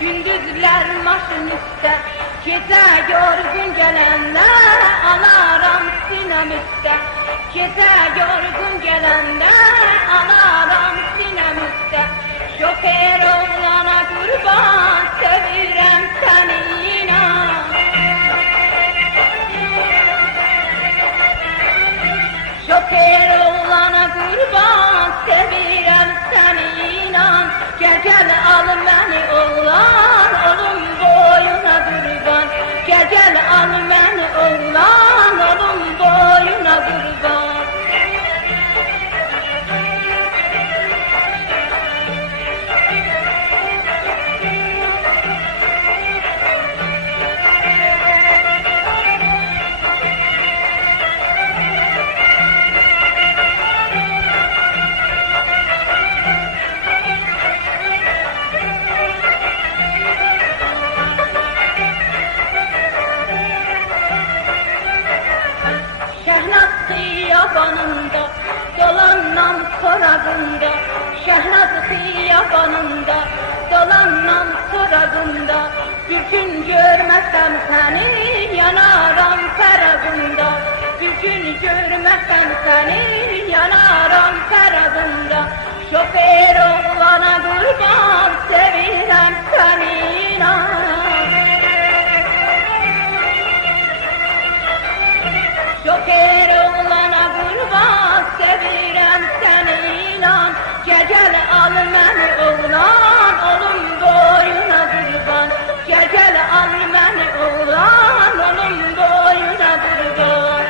gündüzler maşın üstte, gece yorgun gelenler alaram sinem üstte. Gece yorgun gelenler alaram sinem üstte. Şoför oğlana kurban, sevirem seni inan. Şoför oğlana kurban, sevirem seni inan. Gel al beni oğlan, olum boyuna kurban. Gel al beni oğlan, olum boyuna kurban. Yabanında, dolanan sorağında, Şehnaz xiyabanında, dolanan sorağında, bir gün görmesem seni, yanaram feragında. Bir gün görmesem seni, yanaram feragında. Şoför oğlana kurban, sevirem seni inan. Şoför oğlana kurban, sevirem seni inan. Gel al beni oğlan, olum boyuna kurban. Gel al beni oğlan, olum boyuna kurban.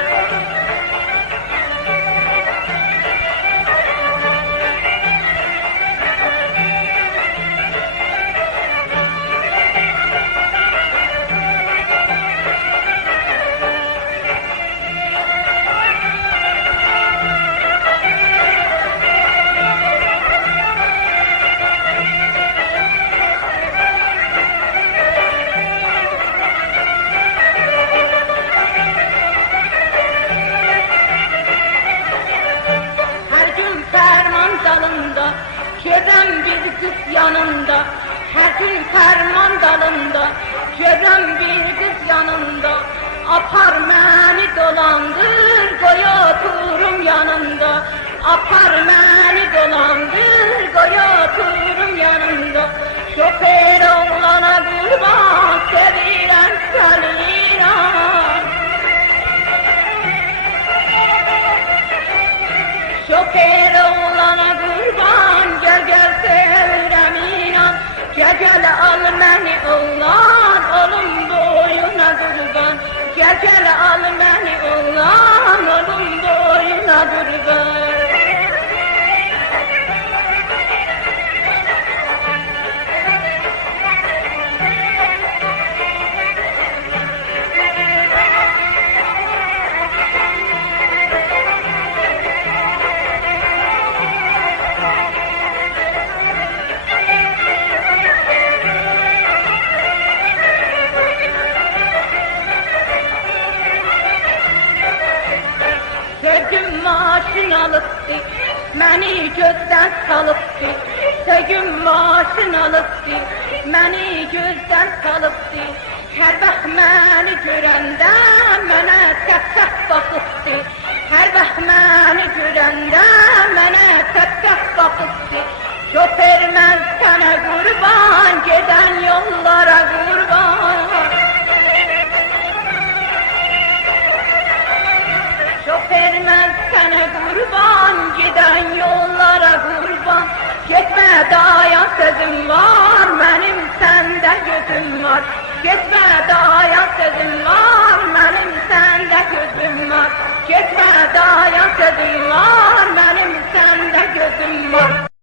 Görəm bir kız yanında, her gün ferman dalında. Görəm bir kız yanında, apar beni dolandır, koy oturum yanında. Apar beni dolandır, koy oturum yanında. Şoför oğlana kurban, sevirem seni inan. Şoför oğlana kurban, gel sevirem inan. Gel al beni oğlan, olum boyuna kurban. Gel al beni oğlan, olum boyuna kurban. Sevgim maşın alıptı, beni gözden salıptı. Sevgim maşın alıptı, beni gözden salıptı. Her vaxt beni görəndə mənə təp-təp baxıbdı. Her vaxt beni görəndə mənə təp-təp baxıbdı. Şoför mən sənə qurban, gedən yollara qurban. Şoför mən sənə qurban, gedən yollara qurban. Getmə dayan sözüm var, mənim səndə gözüm var. Getmə dayan sözüm var, mənim səndə gözüm var. Getmə dayan sözüm var, mənim səndə gözüm var.